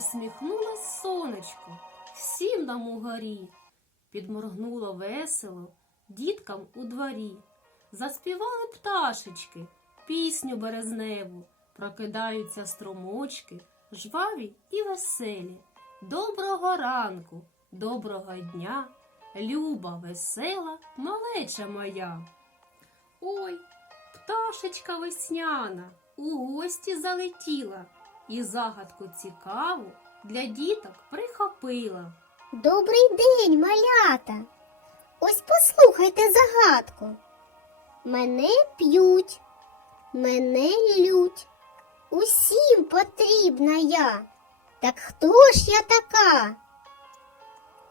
Усміхнулось сонечко всім нам у горі, підморгнуло весело діткам у дворі. Заспівали пташечки, пісню березневу, прокидаються струмочки, жваві і веселі. Доброго ранку, доброго дня, люба, весела, малеча моя. Ой, пташечка весняна у гості залетіла і загадку цікаву для діток прихопила. Добрий день, малята. Ось послухайте загадку. Мене п'ють, мене лють. Усім потрібна я. Так хто ж я така?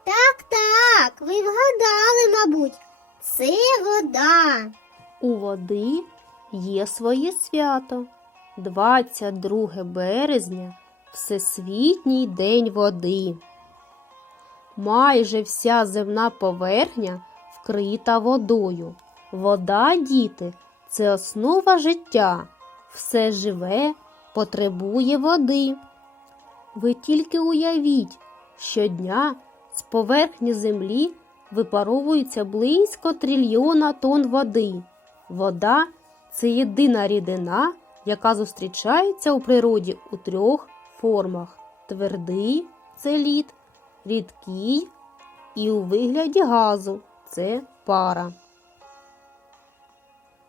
Так, так, ви вгадали, мабуть, це вода. У води є своє свято. 22 березня Всесвітній день води. Майже вся земна поверхня вкрита водою. Вода, діти, це основа життя. Все живе потребує води. Ви тільки уявіть, щодня з поверхні землі випаровується близько трильйона тонн води. Вода це єдина рідина, яка зустрічається у природі у трьох формах: твердий це лід, рідкий і у вигляді газу це пара.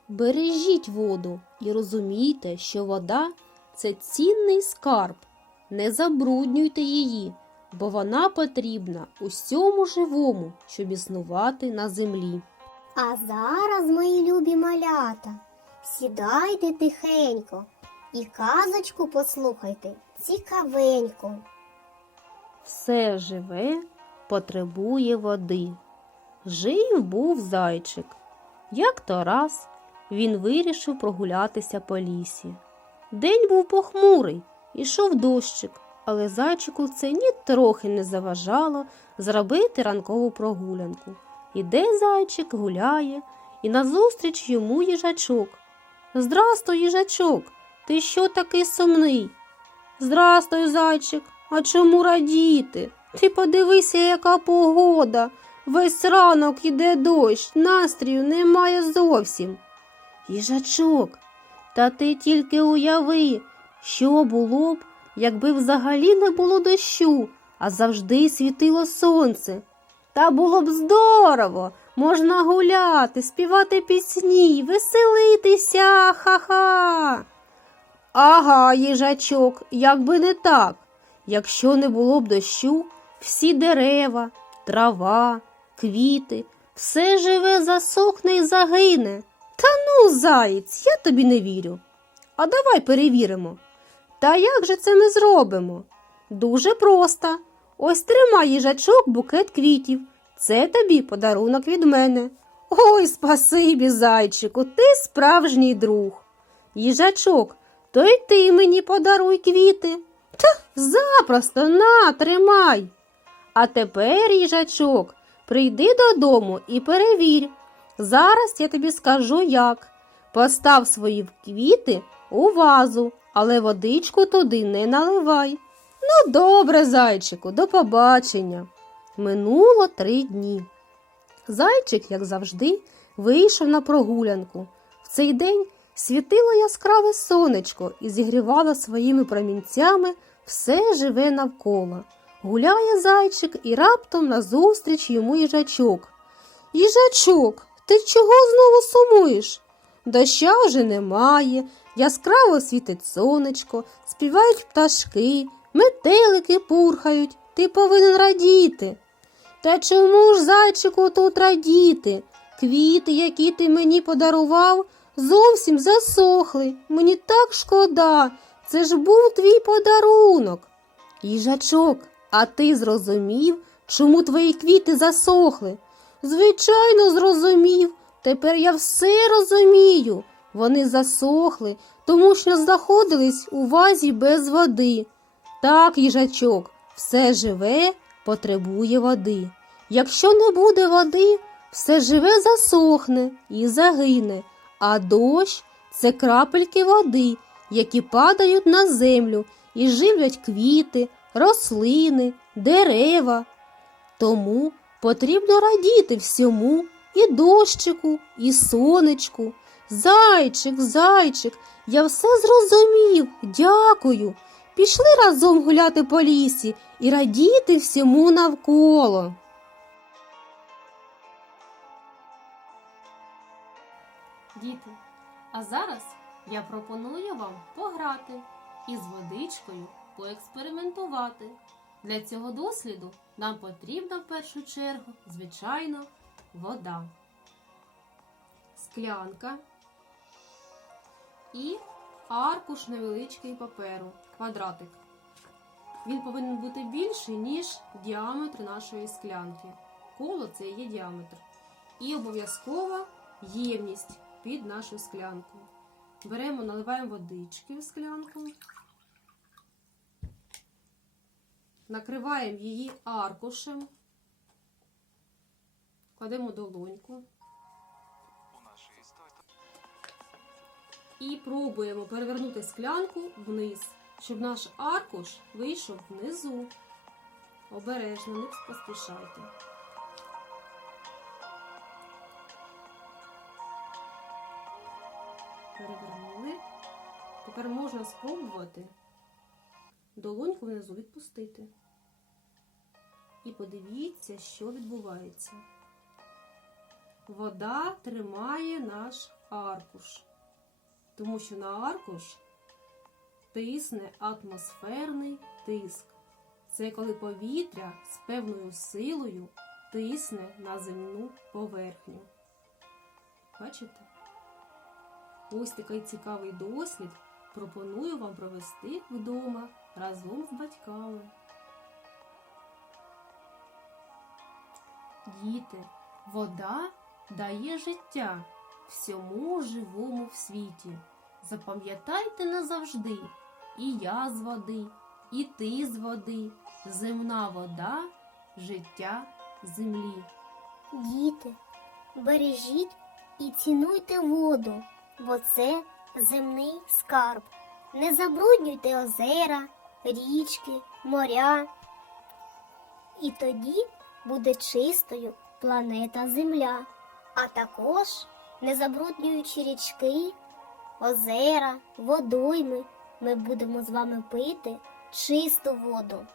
Бережіть воду і розумійте, що вода це цінний скарб. Не забруднюйте її, бо вона потрібна усьому живому, щоб існувати на землі. А зараз, мої любі малята, сідайте тихенько і казочку послухайте цікавенько. Все живе потребує води. Жив був зайчик. Як то раз він вирішив прогулятися по лісі. День був похмурий, ішов дощик, але зайчику це ні трохи не заважало зробити ранкову прогулянку. Іде зайчик, гуляє, і назустріч йому їжачок. Здрастуй, їжачок, ти що такий сумний? Здрастуй, зайчик, а чому радіти? Ти подивися, яка погода. Весь ранок іде дощ, настрію немає зовсім. Їжачок, та ти тільки уяви, що було б, якби взагалі не було дощу, а завжди світило сонце. Та було б здорово, можна гуляти, співати пісні, веселитися, ха-ха. Ага, їжачок, як би не так. Якщо не було б дощу, всі дерева, трава, квіти, все живе засохне і загине. Та ну, заєць, я тобі не вірю. А давай перевіримо. Та як же це ми зробимо? Дуже просто. Ось тримай їжачок букет квітів. Це тобі подарунок від мене. Ой, спасибі, зайчику, ти справжній друг. Їжачок, то й ти мені подаруй квіти. Та запросто на, тримай. А тепер, їжачок, прийди додому і перевір. Зараз я тобі скажу як. Постав свої квіти у вазу, але водичку туди не наливай. Ну, добре, зайчику, до побачення. Минуло три дні. Зайчик, як завжди, вийшов на прогулянку. В цей день світило яскраве сонечко і зігрівало своїми промінцями все живе навколо. Гуляє зайчик і раптом назустріч йому їжачок. Їжачок, ти чого знову сумуєш? Доща вже немає, яскраво світить сонечко, співають пташки, метелики пурхають. Ти повинен радіти. Та чому ж, зайчику, тут радіти? Квіти, які ти мені подарував, зовсім засохли. Мені так шкода. Це ж був твій подарунок. Їжачок, а ти зрозумів, чому твої квіти засохли? Звичайно, зрозумів. Тепер я все розумію. Вони засохли, тому що знаходились у вазі без води. Так, їжачок, все живе потребує води. Якщо не буде води, все живе засохне і загине, а дощ це крапельки води, які падають на землю і живлять квіти, рослини, дерева. Тому потрібно радіти всьому і дощику, і сонечку. Зайчик, зайчик, я все зрозумів. Дякую. Пішли разом гуляти по лісі і радіти всьому навколо. Діти, а зараз я пропоную вам пограти і з водичкою поекспериментувати. Для цього досліду нам потрібна в першу чергу, звичайно, вода, склянка і аркуш невеличкий паперу, квадратик. Він повинен бути більший, ніж діаметр нашої склянки. Коло це є діаметр. І обов'язково ємність під нашу склянку. Беремо, наливаємо водички в склянку. Накриваємо її аркушем. Кладемо долоньку. І пробуємо перевернути склянку вниз, щоб наш аркуш вийшов внизу. Обережно, не поспішайте. Перевернули. Тепер можна спробувати долоньку внизу відпустити. І подивіться, що відбувається. Вода тримає наш аркуш, тому що на аркуш тисне атмосферний тиск. Це коли повітря з певною силою тисне на земну поверхню. Бачите? Ось такий цікавий дослід пропоную вам провести вдома разом з батьками. Діти, вода дає життя всьому живому в світі. Запам'ятайте назавжди, і я з води, і ти з води, земна вода, життя землі. Діти, бережіть і цінуйте воду, бо це земний скарб. Не забруднюйте озера, річки, моря. І тоді буде чистою планета Земля, а також не забруднюючи річки, озера, водойми, ми будемо з вами пити чисту воду.